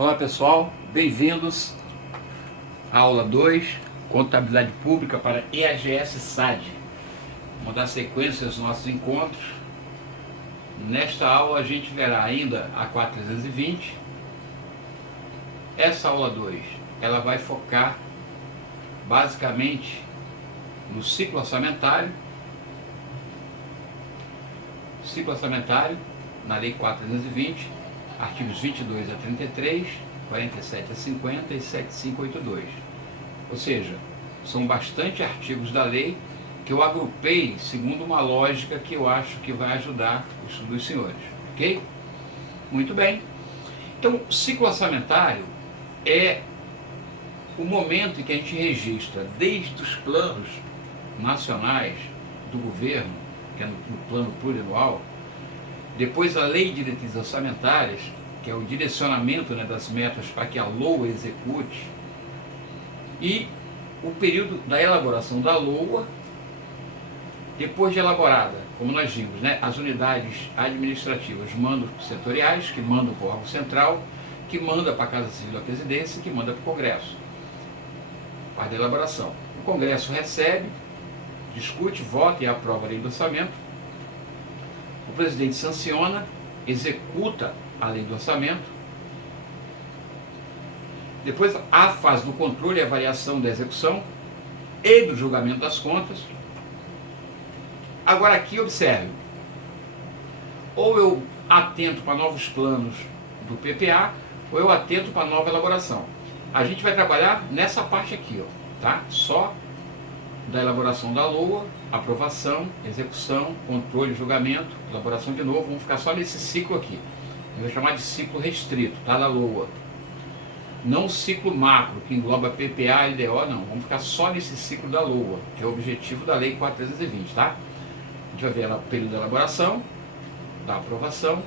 Olá pessoal, bem-vindos à aula 2, Contabilidade Pública para EAGS-SAD. Vamos dar sequência aos nossos encontros. Nesta aula a gente verá ainda a 4320. Essa aula 2, ela vai focar basicamente no ciclo orçamentário, na Lei 4320, artigos 22 a 33, 47 a 50 e 7582. Ou seja, são bastante artigos da lei que eu agrupei segundo uma lógica que eu acho que vai ajudar o estudo dos senhores, ok? Muito bem. Então, o ciclo orçamentário é o momento em que a gente registra desde os planos nacionais do governo, que é no plano plurianual, depois a Lei de Diretrizes Orçamentárias, que é o direcionamento, das metas para que a LOA execute, e o período da elaboração da LOA, depois de elaborada, como nós vimos, as unidades administrativas mandam para os setoriais, que mandam para o órgão central, que manda para a Casa Civil da Presidência, que manda para o Congresso. Parte da elaboração. O Congresso recebe, discute, vota e aprova a lei do orçamento. O presidente sanciona, executa a lei do orçamento. Depois há a fase do controle e avaliação da execução e do julgamento das contas. Agora aqui observe, ou eu atento para novos planos do PPA, ou eu atento para nova elaboração. A gente vai trabalhar nessa parte aqui, tá? Só da elaboração da LOA, aprovação, execução, controle, julgamento, elaboração de novo. Vamos ficar só nesse ciclo aqui. Eu vou chamar de ciclo restrito, tá? Da LOA. Não o ciclo macro, que engloba PPA e LDO, não. Vamos ficar só nesse ciclo da LOA, que é o objetivo da Lei 4320, tá? A gente vai ver o período da elaboração, da aprovação,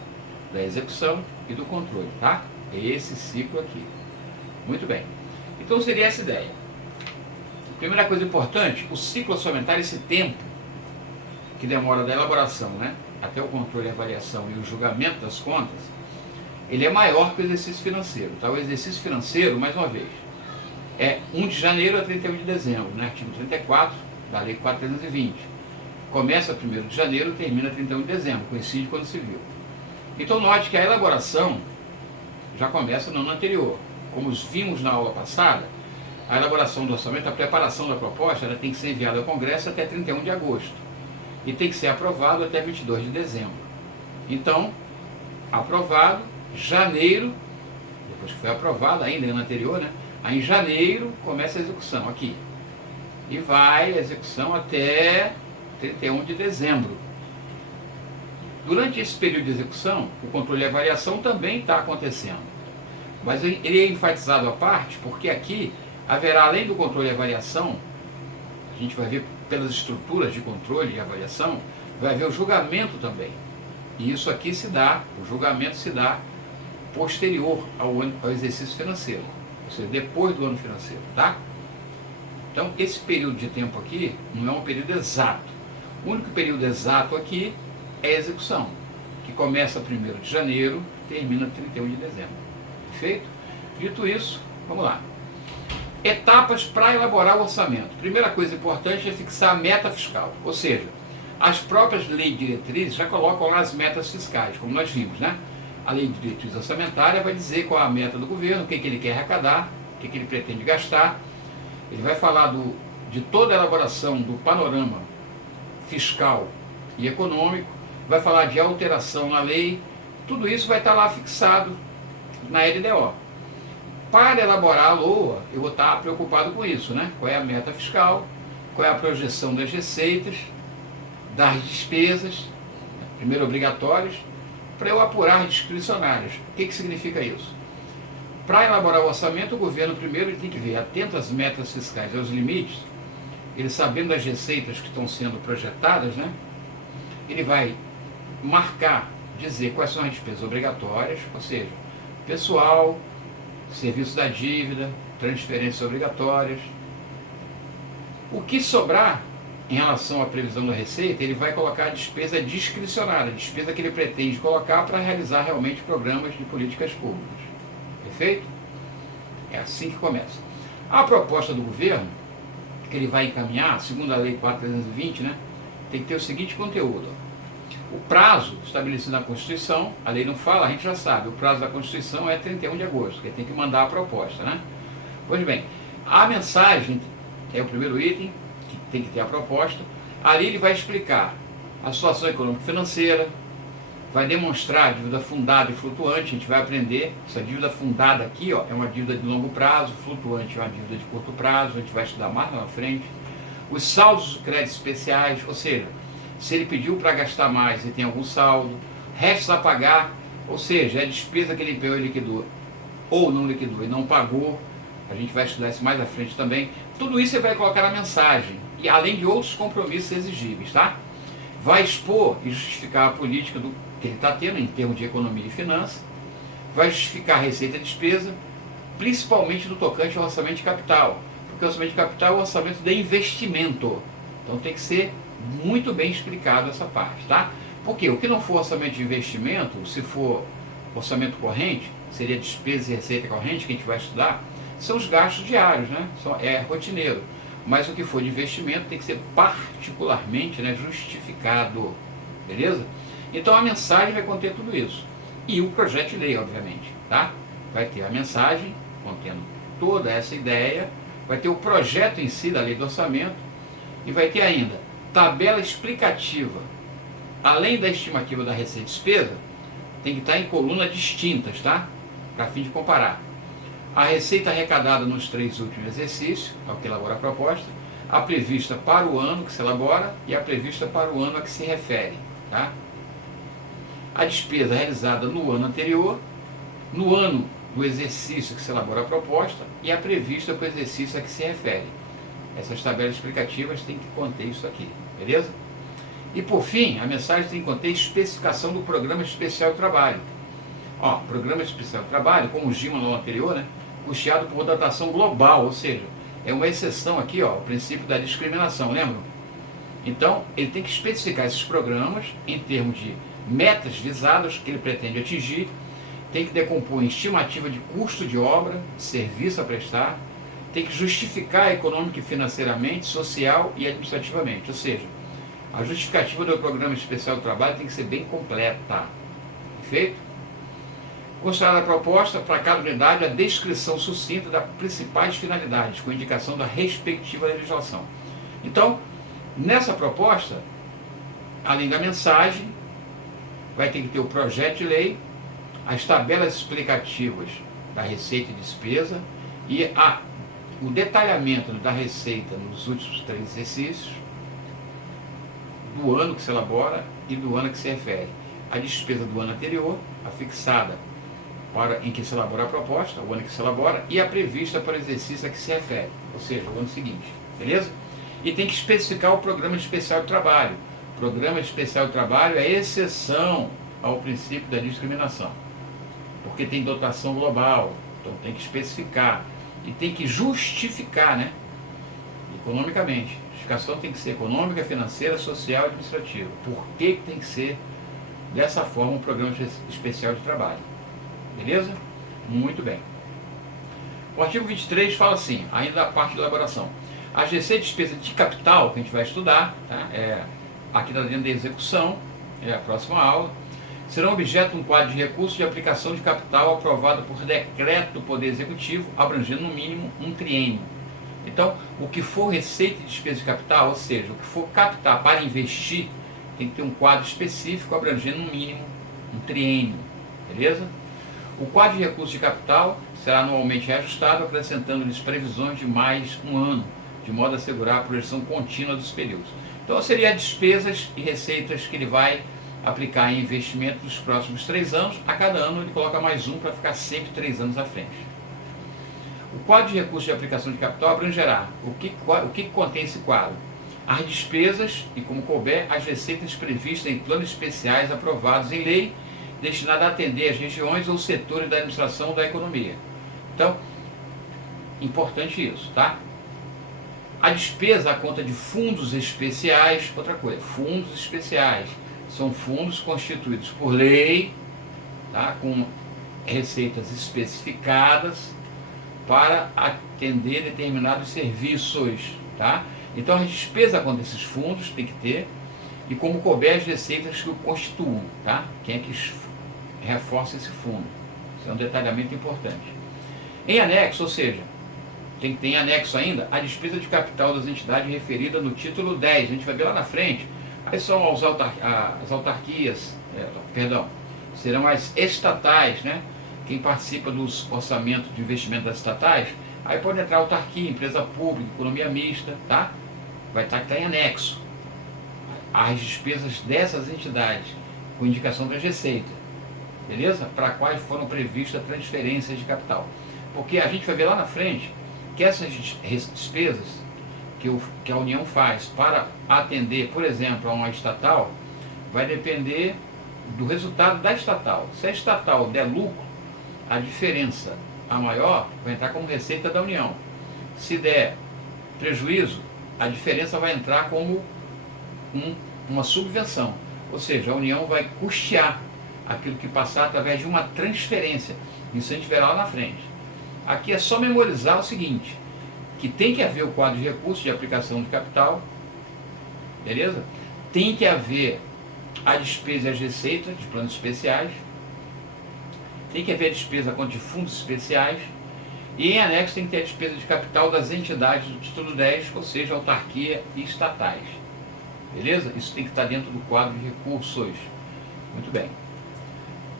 da execução e do controle, tá? É esse ciclo aqui. Muito bem. Então seria essa ideia. Primeira coisa importante, o ciclo orçamentário, esse tempo que demora da elaboração, até o controle, a avaliação e o julgamento das contas, ele é maior que o exercício financeiro, tá? O exercício financeiro, mais uma vez, é 1 de janeiro a 31 de dezembro, artigo 34 da Lei 4320. Começa 1º de janeiro e termina 31 de dezembro, coincide com o ano civil. Então note que a elaboração já começa no ano anterior. Como vimos na aula passada, a elaboração do orçamento, a preparação da proposta, ela tem que ser enviada ao Congresso até 31 de agosto e tem que ser aprovado até 22 de dezembro. Então, aprovado, janeiro, depois que foi aprovado, ainda no ano anterior, aí em janeiro começa a execução aqui e vai a execução até 31 de dezembro. Durante esse período de execução, o controle e avaliação também está acontecendo, mas ele é enfatizado à parte porque aqui haverá, além do controle e avaliação, a gente vai ver pelas estruturas de controle e avaliação, vai haver o julgamento também. E isso aqui o julgamento se dá posterior ao exercício financeiro, ou seja, depois do ano financeiro, tá? Então, esse período de tempo aqui não é um período exato. O único período exato aqui é a execução, que começa 1º de janeiro e termina 31 de dezembro. Perfeito? Dito isso, vamos lá. Etapas para elaborar o orçamento. Primeira coisa importante é fixar a meta fiscal, ou seja, as próprias leis diretrizes já colocam lá as metas fiscais, como nós vimos, A Lei de Diretriz Orçamentária vai dizer qual é a meta do governo, o que ele quer arrecadar, o que ele pretende gastar. Ele vai falar de toda a elaboração do panorama fiscal e econômico, vai falar de alteração na lei, tudo isso vai estar lá fixado na LDO. Para elaborar a LOA, eu vou estar preocupado com isso, Qual é a meta fiscal, qual é a projeção das receitas, das despesas, primeiro obrigatórias, para eu apurar discricionárias. O que significa isso? Para elaborar o orçamento, o governo primeiro tem que ver, atento às metas fiscais e aos limites, ele sabendo das receitas que estão sendo projetadas, ele vai marcar, dizer quais são as despesas obrigatórias, ou seja, pessoal, serviço da dívida, transferências obrigatórias. O que sobrar em relação à previsão da receita, ele vai colocar a despesa discricionária, a despesa que ele pretende colocar para realizar realmente programas de políticas públicas. Perfeito? É assim que começa. A proposta do governo, que ele vai encaminhar, segundo a Lei 4.320, né, tem que ter o seguinte conteúdo. O prazo estabelecido na Constituição, a lei não fala, a gente já sabe, o prazo da Constituição é 31 de agosto, que ele tem que mandar a proposta, né? Pois bem, a mensagem é o primeiro item, que tem que ter a proposta. Ali ele vai explicar a situação econômico-financeira, vai demonstrar a dívida fundada e flutuante. A gente vai aprender, essa dívida fundada aqui, ó, é uma dívida de longo prazo, flutuante é uma dívida de curto prazo, a gente vai estudar mais lá na frente. Os saldos de crédito especiais, ou seja, se ele pediu para gastar mais e tem algum saldo, restos a pagar, ou seja, é a despesa que ele empenhou e liquidou, ou não liquidou e não pagou, a gente vai estudar isso mais à frente também. Tudo isso você vai colocar na mensagem, e além de outros compromissos exigíveis, tá? Vai expor e justificar a política que ele está tendo em termos de economia e finanças, vai justificar a receita e despesa, principalmente no tocante ao orçamento de capital, porque o orçamento de capital é o orçamento de investimento, então tem que ser muito bem explicado essa parte, tá? Porque o que não for orçamento de investimento, se for orçamento corrente, seria despesa e receita corrente, que a gente vai estudar, são os gastos diários, né? É rotineiro. Mas o que for de investimento tem que ser particularmente, né, justificado, beleza? Então a mensagem vai conter tudo isso. E o projeto de lei, obviamente, tá? Vai ter a mensagem contendo toda essa ideia, vai ter o projeto em si da lei do orçamento e vai ter ainda tabela explicativa. Além da estimativa da receita e despesa, tem que estar em colunas distintas, tá? Para fim de comparar. A receita arrecadada nos 3 últimos exercícios, é o que elabora a proposta, a prevista para o ano que se elabora e a prevista para o ano a que se refere, tá? A despesa realizada no ano anterior, no ano do exercício que se elabora a proposta e a prevista para o exercício a que se refere. Essas tabelas explicativas têm que conter isso aqui, beleza? E por fim, a mensagem tem que conter especificação do Programa Especial de Trabalho. Ó, Programa Especial de Trabalho, como o GIMA no anterior, né? Custeado por dotação global, ou seja, é uma exceção aqui, ó, o princípio da discriminação, lembram? Então, ele tem que especificar esses programas em termos de metas visadas que ele pretende atingir, tem que decompor em estimativa de custo de obra, serviço a prestar, tem que justificar econômica e financeiramente, social e administrativamente, ou seja, a justificativa do Programa Especial de Trabalho tem que ser bem completa, perfeito? Considerada a proposta, para cada unidade, a descrição sucinta das principais finalidades, com indicação da respectiva legislação. Então, nessa proposta, além da mensagem, vai ter que ter o projeto de lei, as tabelas explicativas da receita e despesa e o detalhamento da receita nos últimos 3 exercícios, do ano que se elabora e do ano que se refere. A despesa do ano anterior, a fixada em que se elabora a proposta, o ano que se elabora, e a prevista para o exercício a que se refere, ou seja, o ano seguinte, beleza? E tem que especificar o Programa Especial de Trabalho. O Programa Especial de Trabalho é exceção ao princípio da discriminação, porque tem dotação global, então tem que especificar, e tem que justificar, né? Economicamente. A justificação tem que ser econômica, financeira, social e administrativa. Por que tem que ser dessa forma um Programa Especial de Trabalho? Beleza? Muito bem. O artigo 23 fala assim, ainda da parte de elaboração. As receitas de despesa de capital, que a gente vai estudar, tá? Aqui na linha da execução, é a próxima aula, serão objeto de um quadro de recursos de aplicação de capital aprovado por decreto do Poder Executivo, abrangendo no mínimo um triênio. Então, o que for receita de despesa de capital, ou seja, o que for captar para investir, tem que ter um quadro específico abrangendo no mínimo um triênio, beleza? O quadro de recursos de capital será anualmente reajustado, acrescentando-lhes previsões de mais um ano, de modo a assegurar a projeção contínua dos períodos. Então, seria despesas e receitas que ele vai aplicar em investimento nos próximos 3 anos. A cada ano ele coloca mais um para ficar sempre 3 anos à frente. O quadro de recursos de aplicação de capital abrangerá o que contém esse quadro? As despesas e, como couber, as receitas previstas em planos especiais aprovados em lei, destinada a atender as regiões ou setores da administração ou da economia. Então, importante isso, tá? A despesa à conta de fundos especiais, outra coisa, fundos especiais, são fundos constituídos por lei, tá? Com receitas especificadas para atender determinados serviços, tá? Então a despesa desses fundos tem que ter, e como couber as receitas que o constituam, tá? Quem é que reforça esse fundo? Isso é um detalhamento importante. Em anexo, ou seja, tem que ter em anexo ainda a despesa de capital das entidades referida no título 10, a gente vai ver lá na frente. Aí são as autarquias, serão as estatais, né? Quem participa dos orçamentos de investimento das estatais, aí pode entrar autarquia, empresa pública, economia mista, tá? Vai estar que está em anexo as despesas dessas entidades, com indicação das receitas, beleza? Para quais foram previstas transferências de capital. Porque a gente vai ver lá na frente que essas despesas que a União faz para atender, por exemplo, a uma estatal, vai depender do resultado da estatal. Se a estatal der lucro, a diferença, a maior, vai entrar como receita da União. Se der prejuízo, a diferença vai entrar como uma subvenção. Ou seja, a União vai custear aquilo que passar através de uma transferência. Isso a gente verá lá na frente. Aqui é só memorizar o seguinte, que tem que haver o quadro de recursos de aplicação de capital, beleza? Tem que haver a despesa e as receitas de planos especiais, tem que haver a despesa conta de fundos especiais, e em anexo tem que ter a despesa de capital das entidades do título 10, ou seja, autarquia e estatais. Beleza? Isso tem que estar dentro do quadro de recursos. Muito bem.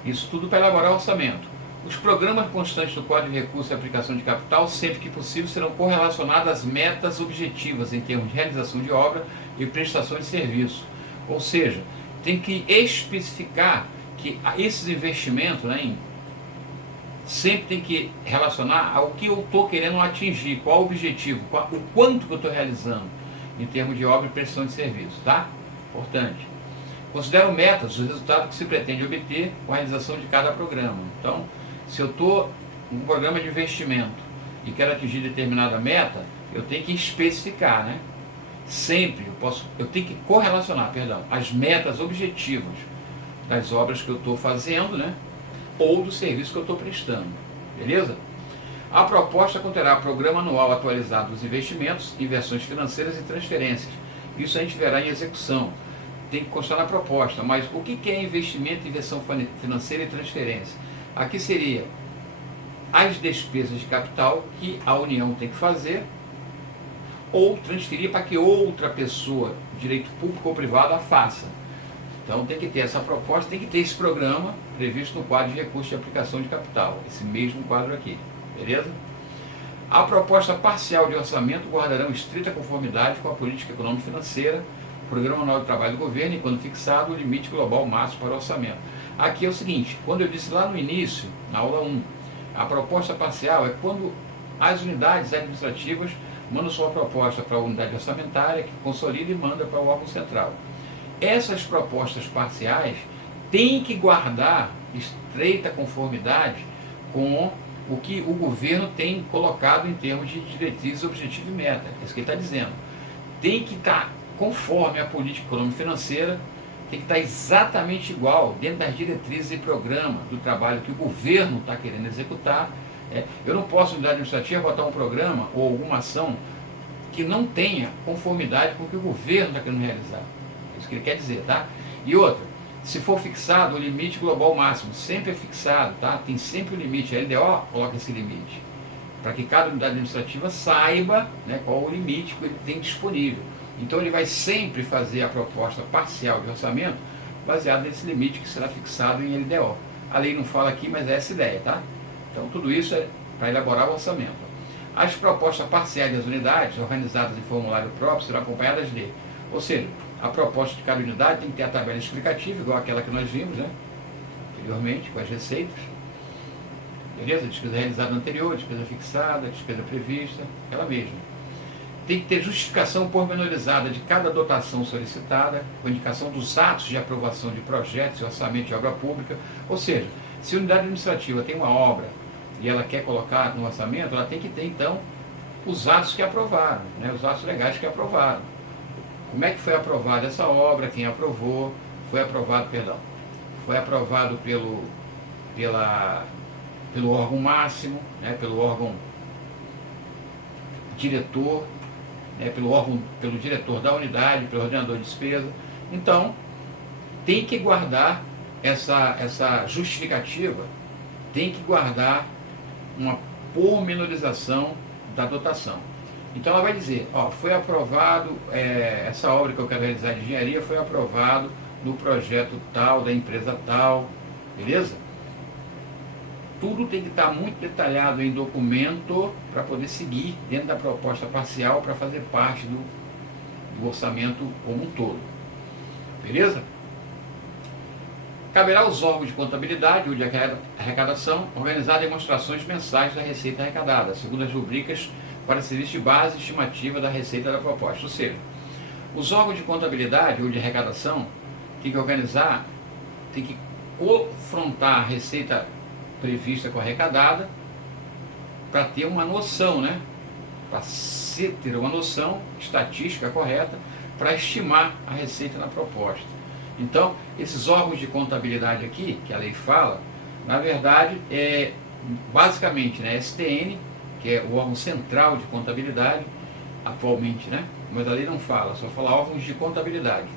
Isso tudo para elaborar o orçamento. Os programas constantes do quadro de recursos e aplicação de capital, sempre que possível, serão correlacionados às metas objetivas em termos de realização de obra e prestação de serviço. Ou seja, tem que especificar que esses investimentos, né, sempre tem que relacionar ao que eu estou querendo atingir, qual o objetivo, o quanto que eu estou realizando em termos de obra e prestação de serviço, tá? Importante. Considero metas os resultados que se pretende obter com a realização de cada programa. Então, se eu estou em um programa de investimento e quero atingir determinada meta, eu tenho que especificar, né? Sempre eu tenho que correlacionar, as metas objetivas das obras que eu estou fazendo, né? Ou do serviço que eu estou prestando, beleza? A proposta conterá programa anual atualizado dos investimentos, inversões financeiras e transferências. Isso a gente verá em execução. Tem que constar na proposta. Mas o que é investimento, inversão financeira e transferência? Aqui seria as despesas de capital que a União tem que fazer ou transferir para que outra pessoa, direito público ou privado, a faça. Então tem que ter essa proposta, tem que ter esse programa previsto no quadro de recursos de aplicação de capital, esse mesmo quadro aqui. Beleza? A proposta parcial de orçamento guardarão estrita conformidade com a política econômica e financeira, o Programa Anual de Trabalho do Governo, e quando fixado o limite global máximo para o orçamento. Aqui é o seguinte, quando eu disse lá no início, na aula 1, a proposta parcial é quando as unidades administrativas mandam sua proposta para a unidade orçamentária, que consolida e manda para o órgão central. Essas propostas parciais têm que guardar estreita conformidade com o que o governo tem colocado em termos de diretrizes, objetivo e meta. É isso que ele está dizendo. Tem que estar conforme a política econômica e financeira, tem que estar exatamente igual, dentro das diretrizes e programa do trabalho que o governo está querendo executar. Eu não posso, unidade administrativa, botar um programa ou alguma ação que não tenha conformidade com o que o governo está querendo realizar. É isso que ele quer dizer, tá? E outra, se for fixado o limite global máximo, sempre é fixado, tá? Tem sempre o limite, a LDO coloca esse limite, para que cada unidade administrativa saiba, né, qual o limite que ele tem disponível. Então ele vai sempre fazer a proposta parcial de orçamento baseada nesse limite que será fixado em LDO. A lei não fala aqui, mas é essa ideia, tá? Então tudo isso é para elaborar o orçamento. As propostas parciais das unidades, organizadas em formulário próprio, serão acompanhadas de, ou seja, a proposta de cada unidade tem que ter a tabela explicativa, igual aquela que nós vimos, né, anteriormente, com as receitas. Beleza? Despesa realizada anterior, despesa fixada, despesa prevista, aquela mesma. Tem que ter justificação pormenorizada de cada dotação solicitada, com indicação dos atos de aprovação de projetos e orçamento de obra pública. Ou seja, se a unidade administrativa tem uma obra e ela quer colocar no orçamento, ela tem que ter, então, os atos que aprovaram, né, os atos legais que aprovaram. Como é que foi aprovada essa obra, quem aprovou, foi aprovado pelo órgão máximo, né, pelo órgão diretor, né, pelo diretor da unidade, pelo ordenador de despesa. Então, tem que guardar essa justificativa, tem que guardar uma pormenorização da dotação. Então ela vai dizer, ó, foi aprovado, essa obra que eu quero realizar de engenharia foi aprovado no projeto tal, da empresa tal, beleza? Tudo tem que estar muito detalhado em documento para poder seguir dentro da proposta parcial para fazer parte do orçamento como um todo. Beleza? Caberá aos órgãos de contabilidade ou de arrecadação organizar demonstrações mensais da receita arrecadada, segundo as rubricas para serviço de base estimativa da receita da proposta. Ou seja, os órgãos de contabilidade ou de arrecadação têm que organizar, têm que confrontar a receita prevista com a arrecadada para ter uma noção, né? Para ter uma noção estatística correta para estimar a receita na proposta. Então, esses órgãos de contabilidade aqui, que a lei fala, na verdade, basicamente, né, STN, que é o órgão central de contabilidade, atualmente, né? Mas a lei não fala, só fala órgãos de contabilidade.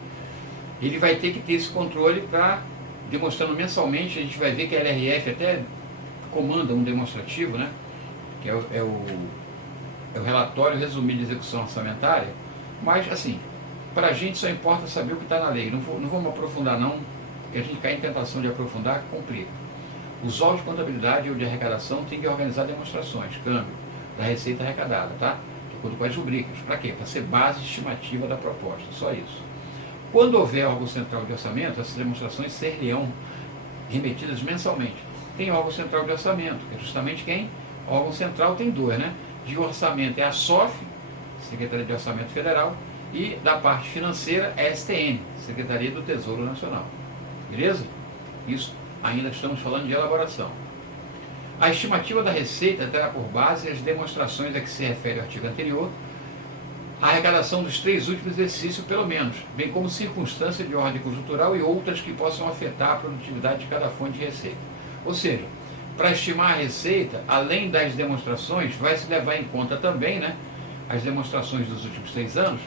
Ele vai ter que ter esse controle para, demonstrando mensalmente, a gente vai ver que a LRF até comanda um demonstrativo, né? Que é o relatório resumido de execução orçamentária, mas, assim, para a gente só importa saber o que está na lei. Não vamos aprofundar não, porque a gente cai em tentação de aprofundar, complica. Os órgãos de contabilidade ou de arrecadação têm que organizar demonstrações, câmbio, da receita arrecadada, tá? De acordo com as rubricas. Para quê? Para ser base estimativa da proposta, só isso. Quando houver órgão central de orçamento, essas demonstrações seriam remetidas mensalmente. Tem órgão central de orçamento, que é justamente quem? O órgão central tem dois, né? De orçamento é a SOF, Secretaria de Orçamento Federal, e da parte financeira é a STN, Secretaria do Tesouro Nacional. Beleza? Isso ainda estamos falando de elaboração. A estimativa da receita terá por base as demonstrações a que se refere o artigo anterior, a arrecadação dos 3 últimos exercícios, pelo menos, bem como circunstâncias de ordem conjuntural e outras que possam afetar a produtividade de cada fonte de receita. Ou seja, para estimar a receita, além das demonstrações, vai se levar em conta também, né, as demonstrações dos últimos 3 anos,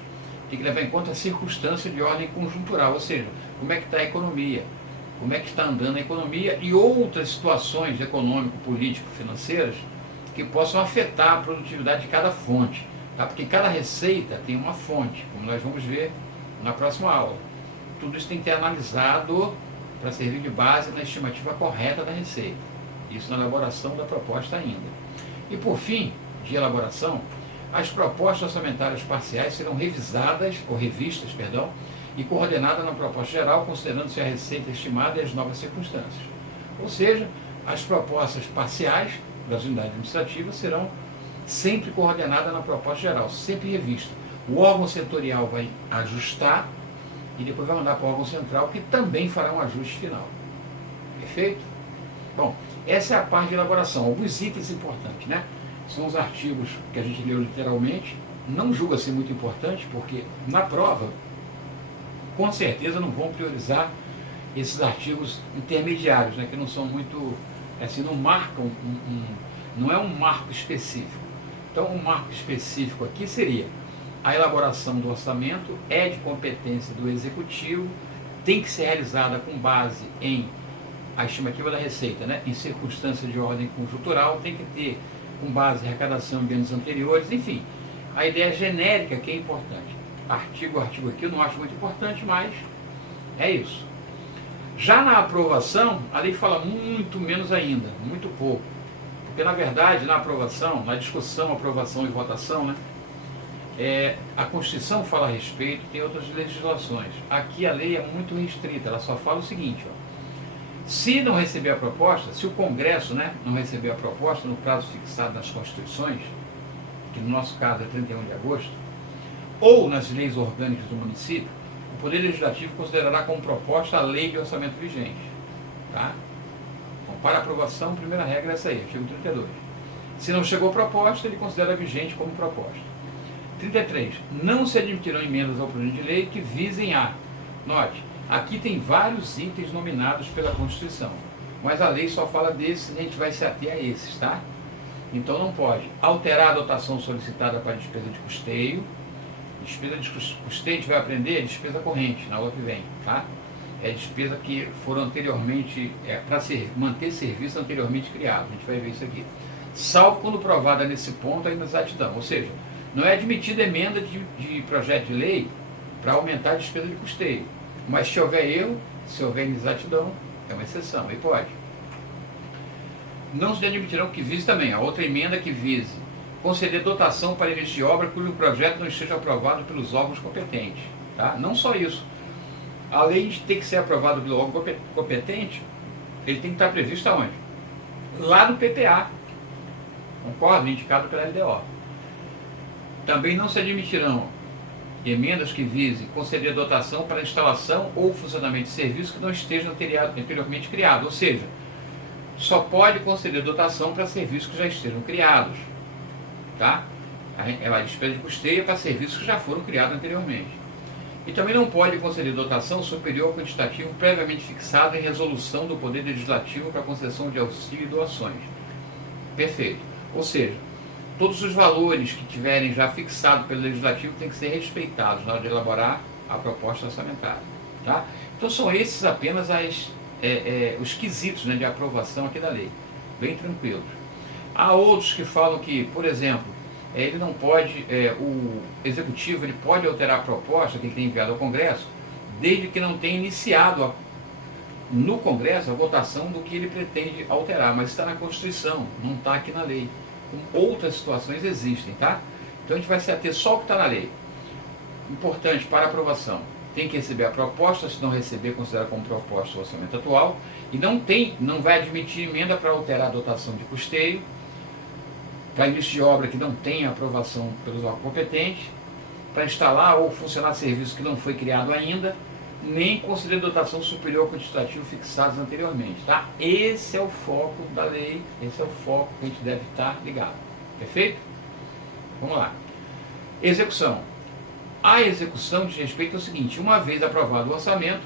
tem que levar em conta a circunstância de ordem conjuntural, ou seja, como é que está a economia, como é que está andando a economia e outras situações econômico, político, financeiras que possam afetar a produtividade de cada fonte, tá? Porque cada receita tem uma fonte, como nós vamos ver na próxima aula. Tudo isso tem que ter analisado para servir de base na estimativa correta da receita. Isso na elaboração da proposta ainda. E por fim, de elaboração, as propostas orçamentárias parciais serão revisadas, ou revistas, perdão, e coordenadas na proposta geral, considerando-se a receita estimada e as novas circunstâncias. Ou seja, as propostas parciais das unidades administrativas serão sempre coordenadas na proposta geral, sempre revista. O órgão setorial vai ajustar e depois vai mandar para o órgão central, que também fará um ajuste final. Perfeito? Bom, essa é a parte de elaboração. Alguns itens importantes, né? São os artigos que a gente leu literalmente, não julga ser muito importante, porque na prova, com certeza não vão priorizar esses artigos intermediários, né, que não são muito, assim, não marcam, não é um marco específico. Então, um marco específico aqui seria a elaboração do orçamento, é de competência do executivo, tem que ser realizada com base em a estimativa da receita, né, em circunstâncias de ordem conjuntural, tem que ter com base em arrecadação de anos anteriores, enfim, a ideia genérica que é importante. Artigo aqui eu não acho muito importante, mas é isso. Já na aprovação, a lei fala muito menos ainda, muito pouco. Porque, na verdade, na aprovação, na discussão, aprovação e votação, né, a Constituição fala a respeito, tem outras legislações. Aqui a lei é muito restrita, ela só fala o seguinte, ó, se não receber a proposta, se o Congresso, né, não receber a proposta no prazo fixado nas Constituições, que no nosso caso é 31 de agosto, ou nas leis orgânicas do município, o Poder Legislativo considerará como proposta a lei de orçamento vigente. Tá? Então, para aprovação, a primeira regra é essa aí, artigo 32. Se não chegou proposta, ele considera vigente como proposta. 33. Não se admitirão emendas ao projeto de lei que visem a... Note, aqui tem vários itens nominados pela Constituição. mas a lei só fala desses e a gente vai se ater a esses, tá? Então não pode alterar a dotação solicitada para despesa de custeio. Despesa de custeio a gente vai aprender é despesa corrente na aula que vem, tá? É despesa que foram anteriormente, para manter serviço anteriormente criado, a gente vai ver isso aqui. Salvo quando provada nesse ponto a inexatidão, ou seja, não é admitida emenda de projeto de lei para aumentar a despesa de custeio, mas se houver erro, se houver inexatidão, é uma exceção, aí pode. Não se admitirão que vise também a outra emenda que vise conceder dotação para início de obra cujo projeto não esteja aprovado pelos órgãos competentes, tá? Não só isso, além de ter que ser aprovado pelo órgão competente, ele tem que estar previsto aonde? Lá no PPA, concordo? Indicado pela LDO. Também não se admitirão emendas que visem conceder dotação para instalação ou funcionamento de serviço que não esteja anteriormente criado, ou seja, só pode conceder dotação para serviços que já estejam criados, tá? A despesa de custeio é para serviços que já foram criados anteriormente. E também não pode conceder dotação superior ao quantitativo previamente fixado em resolução do Poder Legislativo para concessão de auxílio e doações. Perfeito. Ou seja, todos os valores que tiverem já fixado pelo Legislativo têm que ser respeitados na hora de elaborar a proposta orçamentária, tá? Então são esses apenas os quesitos, né, de aprovação aqui da lei, bem tranquilos. Há outros que falam que, por exemplo, ele não pode, o Executivo ele pode alterar a proposta que ele tem enviado ao Congresso, desde que não tenha iniciado no Congresso a votação do que ele pretende alterar, mas está na Constituição, não está aqui na lei. Outras situações existem, tá? Então a gente vai se ater só o que está na lei. Importante para aprovação, tem que receber a proposta, se não receber, considera como proposta o orçamento atual, e não vai admitir emenda para alterar a dotação de custeio, para início de obra que não tem aprovação pelos órgãos competentes, para instalar ou funcionar serviço que não foi criado ainda, nem conceder dotação superior ao quantitativo fixados anteriormente, tá? Esse é o foco da lei, esse é o foco que a gente deve estar ligado, perfeito? Vamos lá. Execução. A execução diz respeito ao seguinte: uma vez aprovado o orçamento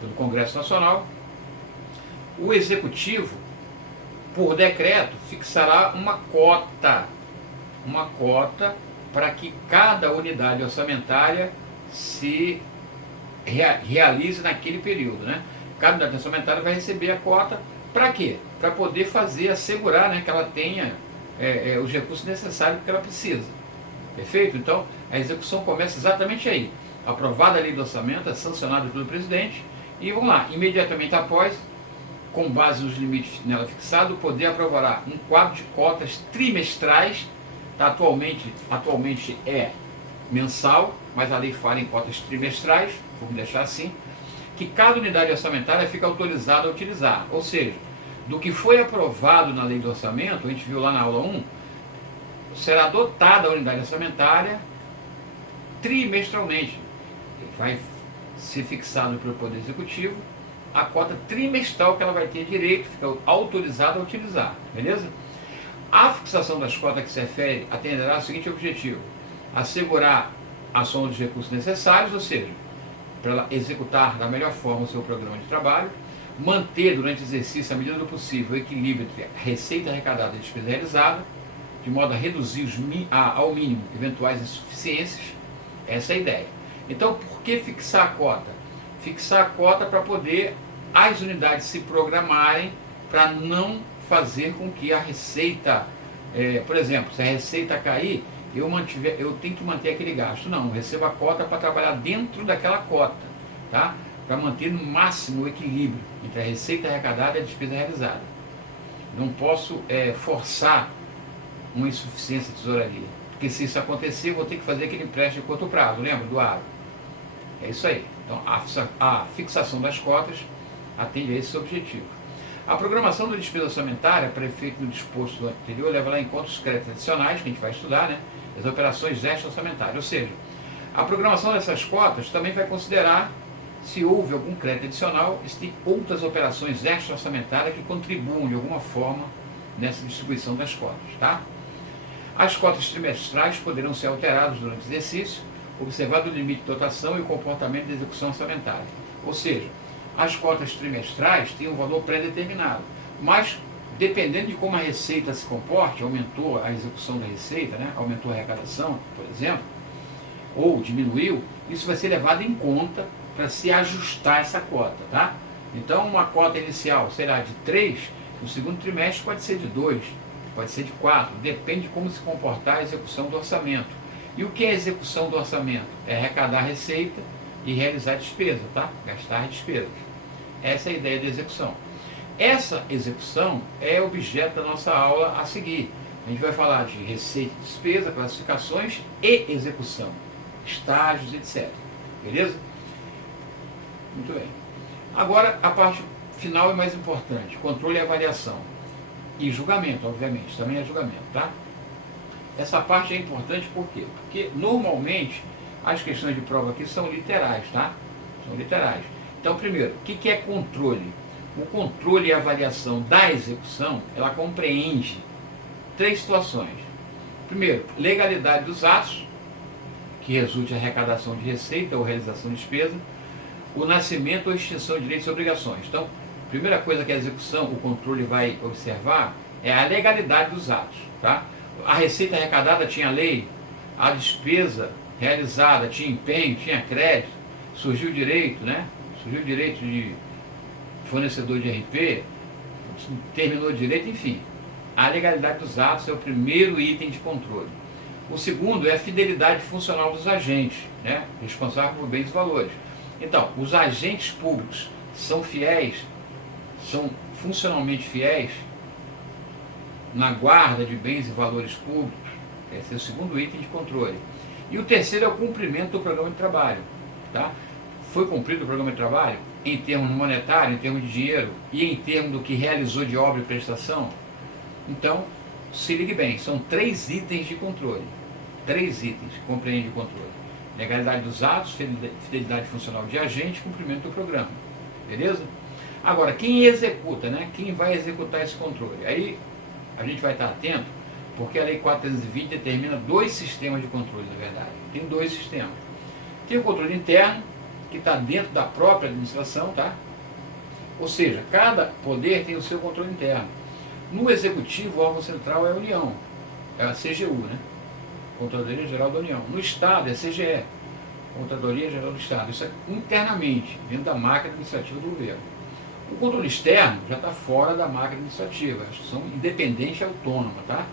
pelo Congresso Nacional, o Executivo, por decreto, fixará uma cota para que cada unidade orçamentária se realize naquele período, né? Cada unidade orçamentária vai receber a cota para quê? Para poder assegurar, né, que ela tenha os recursos necessários que ela precisa. Perfeito? Então, a execução começa exatamente aí. Aprovada a lei do orçamento, é sancionada pelo presidente, e vamos lá, imediatamente após, com base nos limites nela fixados, o poder aprovará um quadro de cotas trimestrais, tá? Atualmente é mensal, mas a lei fala em cotas trimestrais, vamos deixar assim, que cada unidade orçamentária fica autorizada a utilizar. Ou seja, do que foi aprovado na lei do orçamento, a gente viu lá na aula 1, será dotada a unidade orçamentária trimestralmente. Vai ser fixado pelo Poder Executivo a cota trimestral que ela vai ter direito, fica autorizada a utilizar, beleza? A fixação das cotas que se refere atenderá ao seguinte objetivo: assegurar a soma dos recursos necessários, ou seja, para ela executar da melhor forma o seu programa de trabalho, manter durante o exercício, à medida do possível, o equilíbrio entre a receita arrecadada e a despesa realizada, de modo a reduzir ao mínimo eventuais insuficiências. Essa é a ideia. Então, por que fixar a cota? Fixar a cota para poder as unidades se programarem para não fazer com que a receita, por exemplo, se a receita cair, eu tenho que manter aquele gasto. Não, eu recebo a cota para trabalhar dentro daquela cota, tá? Para manter no máximo o equilíbrio entre a receita arrecadada e a despesa realizada. Não posso forçar uma insuficiência de tesouraria, porque se isso acontecer, eu vou ter que fazer aquele empréstimo de curto prazo, lembra do aro? É isso aí. Então, a fixação das cotas atende a esse objetivo. A programação da despesa orçamentária, para efeito no disposto anterior, leva lá em conta os créditos adicionais, que a gente vai estudar, né? As operações extra-orçamentárias. Ou seja, a programação dessas cotas também vai considerar se houve algum crédito adicional, se tem outras operações extra-orçamentárias que contribuam de alguma forma nessa distribuição das cotas, tá? As cotas trimestrais poderão ser alteradas durante o exercício, observado o limite de dotação e o comportamento da execução orçamentária. Ou seja, as cotas trimestrais têm um valor pré-determinado, mas dependendo de como a receita se comporte, aumentou a execução da receita, né? Aumentou a arrecadação, por exemplo, ou diminuiu, isso vai ser levado em conta para se ajustar essa cota, tá? Então, uma cota inicial será de 3, no segundo trimestre pode ser de 2, pode ser de 4, depende de como se comportar a execução do orçamento. E o que é a execução do orçamento? É arrecadar a receita e realizar a despesa, tá? Gastar as despesas. Essa é a ideia de execução. Essa execução é objeto da nossa aula a seguir. A gente vai falar de receita e despesa, classificações e execução, estágios, etc. Beleza? Muito bem. Agora, a parte final é mais importante, controle e avaliação. E julgamento, obviamente, também é julgamento, tá? Essa parte é importante por quê? Porque, normalmente, as questões de prova aqui são literais, tá? São literais. Então, primeiro, o que é controle? O controle e avaliação da execução, ela compreende 3 situações. Primeiro, legalidade dos atos, que resulte em arrecadação de receita ou realização de despesa, o nascimento ou extinção de direitos e obrigações. Então, a primeira coisa que a execução, o controle vai observar é a legalidade dos atos, tá? A receita arrecadada tinha lei, a despesa realizada tinha empenho, tinha crédito, surgiu o direito, né? Surgiu o direito de fornecedor de RP, terminou o direito, enfim. A legalidade dos atos é o primeiro item de controle. O segundo é a fidelidade funcional dos agentes, né? Responsável por bens e valores. Então, os agentes públicos são fiéis, são funcionalmente fiéis na guarda de bens e valores públicos. Esse é o segundo item de controle. E o terceiro é o cumprimento do programa de trabalho, tá? Foi cumprido o programa de trabalho em termos monetários, em termos de dinheiro e em termos do que realizou de obra e prestação? Então, se ligue bem, são 3 itens de controle. 3 itens que compreendem o controle. Legalidade dos atos, fidelidade funcional de agente, cumprimento do programa. Beleza? Agora, quem executa, né? Quem vai executar esse controle? Aí a gente vai estar atento, porque a Lei 420 determina 2 sistemas de controle, na verdade. Tem 2 sistemas. Tem o controle interno, que está dentro da própria administração, tá? Ou seja, cada poder tem o seu controle interno. No Executivo, o órgão central é a União, é a CGU, né? Controladoria Geral da União. No Estado é a CGE, Controladoria Geral do Estado. Isso é internamente, dentro da máquina administrativa do governo. O controle externo já está fora da máquina administrativa, é uma instituição independente e autônoma, tá?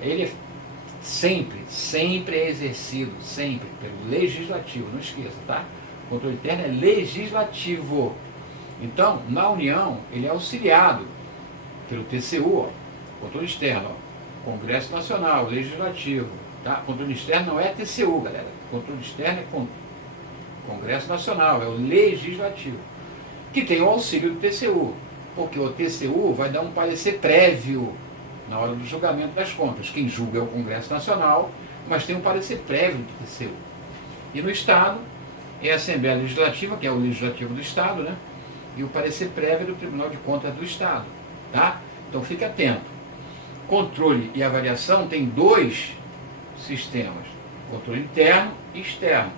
Ele é sempre é exercido, sempre, pelo Legislativo, não esqueça, tá? O controle interno é legislativo. Então, na União, ele é auxiliado pelo TCU, ó, controle externo, ó, Congresso Nacional, Legislativo, tá? Controle externo não é TCU, galera. Controle externo é Congresso Nacional, é o Legislativo, que tem o auxílio do TCU, porque o TCU vai dar um parecer prévio na hora do julgamento das contas. Quem julga é o Congresso Nacional, mas tem um parecer prévio do TCU. E no Estado, é a Assembleia Legislativa, que é o Legislativo do Estado, né? E o parecer prévio do Tribunal de Contas do Estado, tá? Então fique atento. Controle e avaliação tem 2 sistemas, controle interno e externo.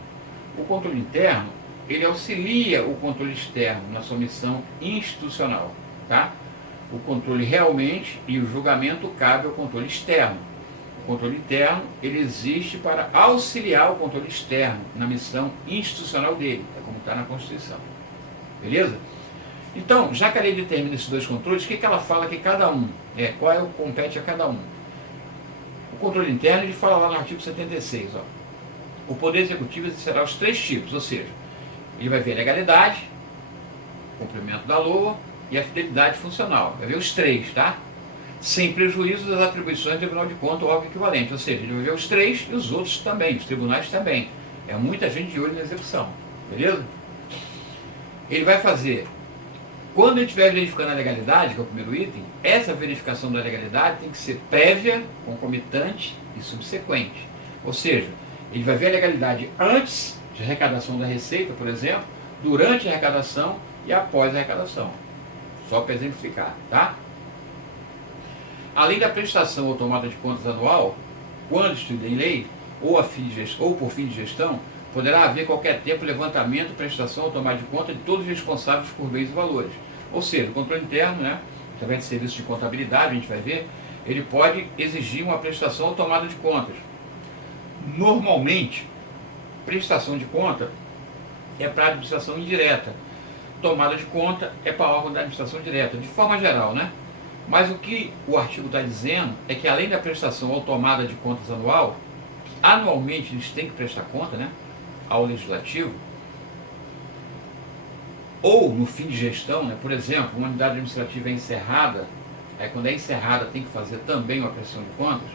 O controle interno, ele auxilia o controle externo na sua missão institucional, tá? O controle realmente e o julgamento cabe ao controle externo. O controle interno, ele existe para auxiliar o controle externo na missão institucional dele, é como está na Constituição. Beleza? Então, já que a lei determina esses 2 controles, o que ela fala que cada um, qual é o que compete a cada um? O controle interno, ele fala lá no artigo 76, ó. O Poder Executivo será os 3 tipos, ou seja, ele vai ver a legalidade, o cumprimento da LOA e a fidelidade funcional. Vai ver os 3, tá? Sem prejuízo das atribuições do Tribunal de Contas ou algo equivalente. Ou seja, ele vai ver os 3 e os outros também, os tribunais também. É muita gente de olho na execução. Beleza? Ele vai fazer, quando ele estiver verificando a legalidade, que é o primeiro item, essa verificação da legalidade tem que ser prévia, concomitante e subsequente. Ou seja, ele vai ver a legalidade antes de arrecadação da receita, por exemplo, durante a arrecadação e após a arrecadação. Só para exemplificar, tá? Além da prestação ou tomada de contas anual, quando instituída em lei, ou por fim de gestão, poderá haver qualquer tempo levantamento, prestação ou tomada de conta de todos os responsáveis por bens e valores. Ou seja, o controle interno, né, através de serviço de contabilidade, a gente vai ver, ele pode exigir uma prestação ou tomada de contas. Normalmente, prestação de conta é para administração indireta, tomada de conta é para órgão da administração direta, de forma geral, né? Mas o que o artigo está dizendo é que além da prestação ou tomada de contas anual, anualmente eles têm que prestar conta, né, ao legislativo, ou no fim de gestão, né, por exemplo, uma unidade administrativa é encerrada, quando é encerrada tem que fazer também uma prestação de contas,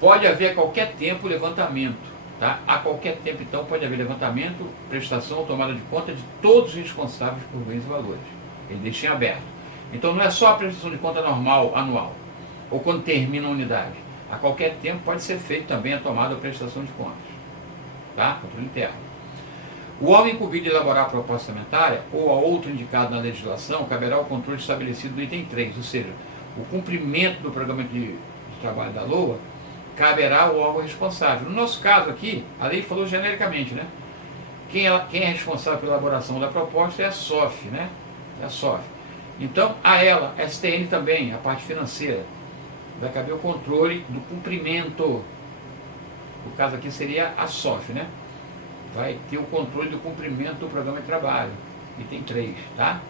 pode haver a qualquer tempo levantamento. Tá? A qualquer tempo, então, pode haver levantamento, prestação ou tomada de conta de todos os responsáveis por bens e valores. Ele deixa em aberto. Então, não é só a prestação de conta normal, anual, ou quando termina a unidade. A qualquer tempo pode ser feito também a tomada ou prestação de contas. Tá? Controle interno. O órgão incumbido de elaborar a proposta orçamentária ou a outro indicado na legislação caberá o controle estabelecido no item 3, ou seja, o cumprimento do programa de trabalho da LOA caberá ao órgão responsável. No nosso caso aqui, a lei falou genericamente, né? Quem é responsável pela elaboração da proposta é a SOF, né? É a SOF. Então, a ela, a STN também, a parte financeira, vai caber o controle do cumprimento. No caso aqui seria a SOF, né? Vai ter o controle do cumprimento do programa de trabalho. Item 3, tá?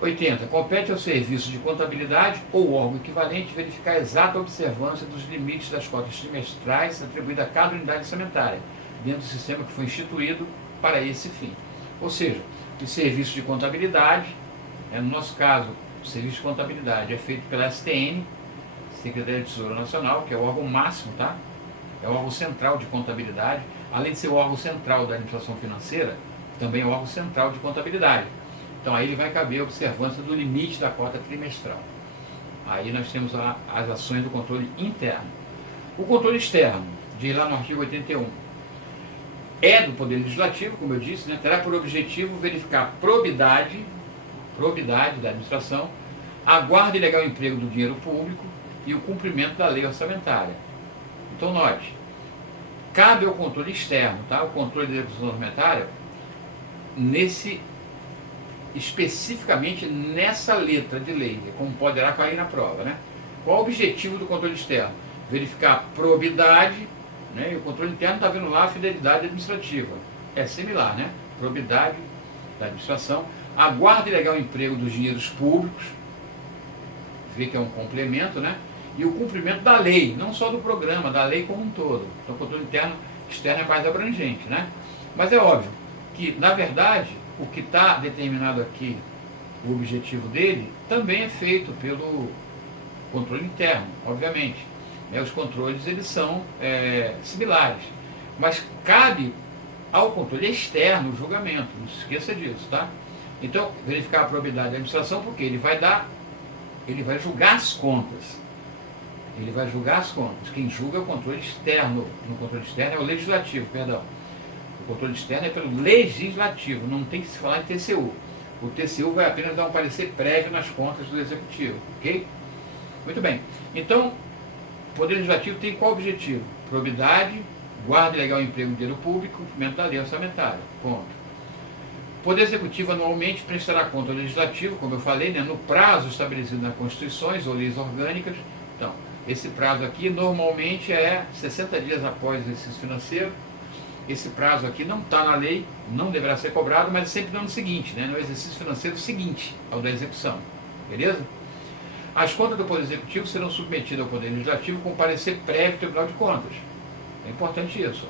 80. Compete ao serviço de contabilidade ou órgão equivalente verificar a exata observância dos limites das cotas trimestrais atribuídas a cada unidade orçamentária, dentro do sistema que foi instituído para esse fim. Ou seja, o serviço de contabilidade, no nosso caso, o serviço de contabilidade é feito pela STN, Secretaria de Tesouro Nacional, que é o órgão máximo, tá? É o órgão central de contabilidade, além de ser o órgão central da administração financeira, também é o órgão central de contabilidade. Então aí ele vai caber a observância do limite da cota trimestral. Aí nós temos as ações do controle interno. O controle externo, diz lá no artigo 81, é do Poder Legislativo, como eu disse, né, terá por objetivo verificar a probidade da administração, a guarda e legal emprego do dinheiro público e o cumprimento da lei orçamentária. Então note, cabe ao controle externo, tá, o controle da execução orçamentária, especificamente nessa letra de lei, como poderá cair na prova, né? Qual o objetivo do controle externo? Verificar a probidade, né? E o controle interno está vendo lá a fidelidade administrativa. É similar, né? Probidade da administração, a guarda e legal emprego dos dinheiros públicos, vê que é um complemento, né? E o cumprimento da lei, não só do programa, da lei como um todo. Então o controle externo é mais abrangente, né? Mas é óbvio que, na verdade, o que está determinado aqui, o objetivo dele, também é feito pelo controle interno, obviamente. Os controles, eles são similares. Mas cabe ao controle externo o julgamento, não se esqueça disso, tá? Então, verificar a probidade da administração, porque ele vai julgar as contas. Ele vai julgar as contas. Quem julga é o controle externo. No controle externo é o legislativo, perdão. O controle externo é pelo legislativo, não tem que se falar em TCU. O TCU vai apenas dar um parecer prévio nas contas do executivo, ok? Muito bem. Então, o Poder Legislativo tem qual objetivo? Probidade, guarda e legal emprego do dinheiro público, cumprimento da lei orçamentária. Ponto. O Poder Executivo anualmente prestará conta ao Legislativo, como eu falei, né, no prazo estabelecido nas Constituições ou leis orgânicas. Então, esse prazo aqui normalmente é 60 dias após o exercício financeiro. Esse prazo aqui não está na lei, não deverá ser cobrado, mas é sempre no ano seguinte, né, no exercício financeiro seguinte ao da execução. Beleza? As contas do Poder Executivo serão submetidas ao Poder Legislativo com parecer prévio do Tribunal de Contas. É importante isso.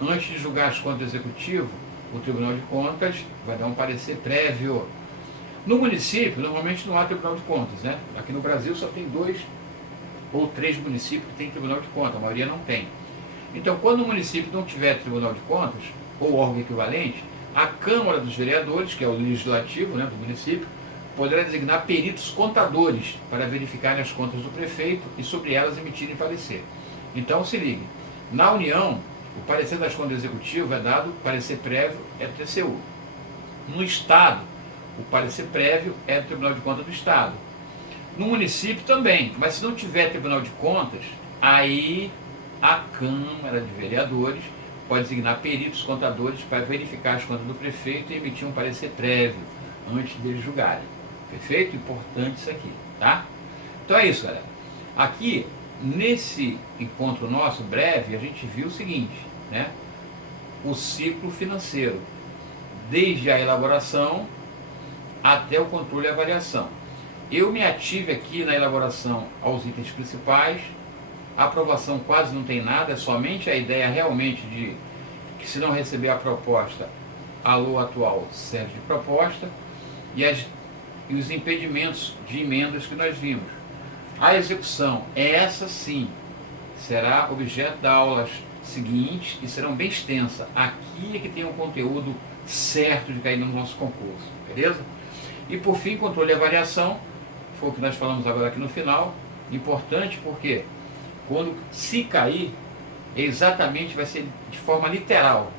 Antes de julgar as contas do Executivo, o Tribunal de Contas vai dar um parecer prévio. No município, normalmente não há Tribunal de Contas, né? Aqui no Brasil só tem 2 ou 3 municípios que têm Tribunal de Contas, a maioria não tem. Então, quando o município não tiver Tribunal de Contas, ou órgão equivalente, a Câmara dos Vereadores, que é o legislativo, né, do município, poderá designar peritos contadores para verificarem as contas do prefeito e sobre elas emitirem parecer. Então, se ligue, na União, o parecer das contas do Executivo é dado, parecer prévio é do TCU. No Estado, o parecer prévio é do Tribunal de Contas do Estado. No município também, mas se não tiver Tribunal de Contas, aí a Câmara de Vereadores pode designar peritos, contadores, para verificar as contas do prefeito e emitir um parecer prévio antes deles julgarem. Perfeito? Importante isso aqui, tá? Então é isso, galera. Aqui, nesse encontro nosso breve, a gente viu o seguinte, né? O ciclo financeiro, desde a elaboração até o controle e avaliação. Eu me ative aqui na elaboração aos itens principais. A aprovação quase não tem nada, é somente a ideia realmente de que, se não receber a proposta, a LOA atual serve de proposta, e os impedimentos de emendas que nós vimos. A execução, essa sim, será objeto da aulas seguintes e serão bem extensas. Aqui é que tem o conteúdo certo de cair no nosso concurso, beleza? E por fim, controle e avaliação, foi o que nós falamos agora aqui no final. Importante porque quando se cair, exatamente vai ser de forma literal.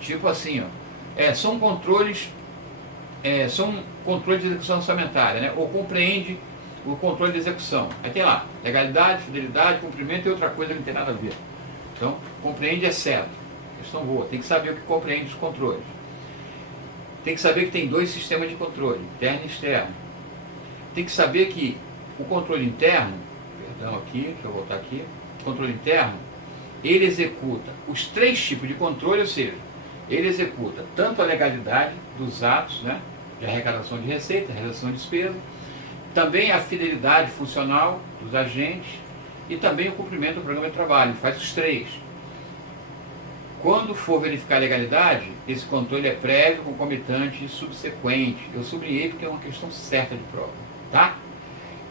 Tipo assim, ó, são controles de execução orçamentária, né? Ou compreende o controle de execução. Aí tem lá, legalidade, fidelidade, cumprimento e outra coisa que não tem nada a ver. Então, compreende é certo. Questão boa. Tem que saber o que compreende os controles. Tem que saber que tem dois sistemas de controle, interno e externo. Tem que saber que o controle interno, perdão aqui, deixa eu voltar aqui, o controle interno, ele executa os três tipos de controle, ou seja, ele executa tanto a legalidade dos atos, né, de arrecadação de receita, realização de despesa, também a fidelidade funcional dos agentes e também o cumprimento do programa de trabalho, faz os três. Quando for verificar a legalidade, esse controle é prévio, concomitante e subsequente. Eu sublinhei porque é uma questão certa de prova, tá?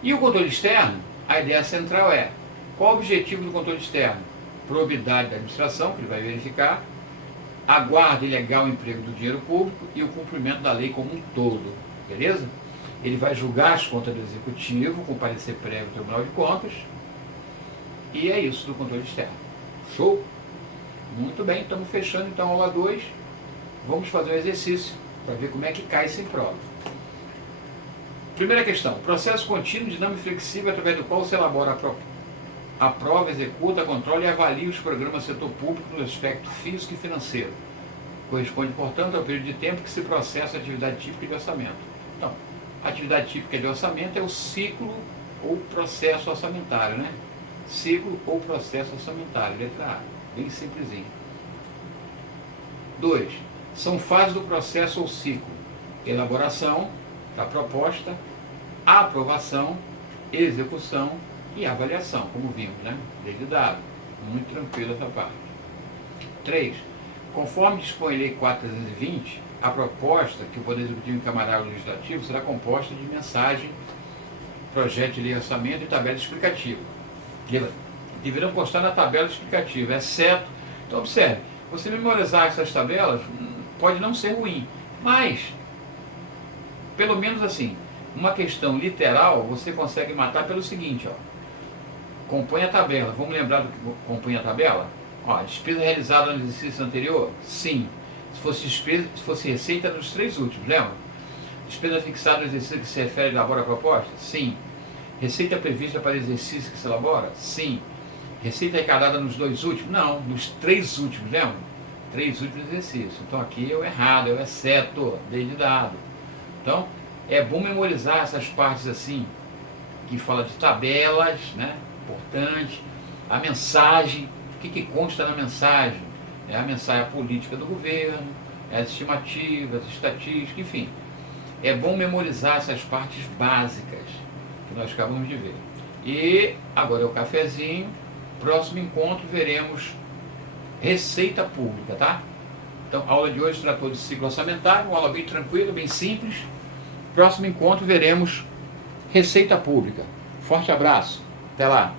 E o controle externo, a ideia central é, qual o objetivo do controle externo? Probidade da administração, que ele vai verificar, a guarda e legal emprego do dinheiro público e o cumprimento da lei como um todo, beleza? Ele vai julgar as contas do executivo com parecer prévio do Tribunal de Contas, e é isso do controle externo. Show? Muito bem, estamos fechando então a aula 2. Vamos fazer um exercício para ver como é que cai sem prova. Primeira questão: processo contínuo, dinâmico e flexível através do qual se elabora a prova, executa, controla e avalia os programas do setor público no aspecto físico e financeiro. Corresponde, portanto, ao período de tempo que se processa a atividade típica de orçamento. Então, a atividade típica de orçamento é o ciclo ou processo orçamentário, né? Ciclo ou processo orçamentário, letra A, bem simplesinho. 2. São fases do processo ou ciclo: elaboração da proposta, aprovação, execução e avaliação, como vimos, né? Desde dado. Muito tranquilo essa parte. 3. Conforme dispõe a Lei 4.320, a proposta que o Poder Executivo encamará ao Legislativo será composta de mensagem, projeto de lei, orçamento e tabela explicativa. Deverão constar na tabela explicativa, exceto... Então, observe, você memorizar essas tabelas pode não ser ruim, mas, pelo menos assim, uma questão literal você consegue matar pelo seguinte, ó. Compõe a tabela. Vamos lembrar do que compõe a tabela? Ó, despesa realizada no exercício anterior? Sim. Se fosse despesa, se fosse receita nos 3 últimos, lembra? Despesa fixada no exercício que se refere e elabora a proposta? Sim. Receita prevista para exercício que se elabora? Sim. Receita arrecadada nos 2 últimos? Não, nos 3 últimos, lembra? 3 últimos exercícios. Então aqui é o errado, é o exceto, desde dado. Então, é bom memorizar essas partes assim, que fala de tabelas, né? Importante. A mensagem, o que consta na mensagem? É a mensagem política do governo, as estimativas, estatísticas, enfim. É bom memorizar essas partes básicas que nós acabamos de ver. E agora é o cafezinho. Próximo encontro veremos receita pública, tá? Então, a aula de hoje tratou de ciclo orçamentário, uma aula bem tranquila, bem simples. Próximo encontro veremos receita pública. Forte abraço. Até lá.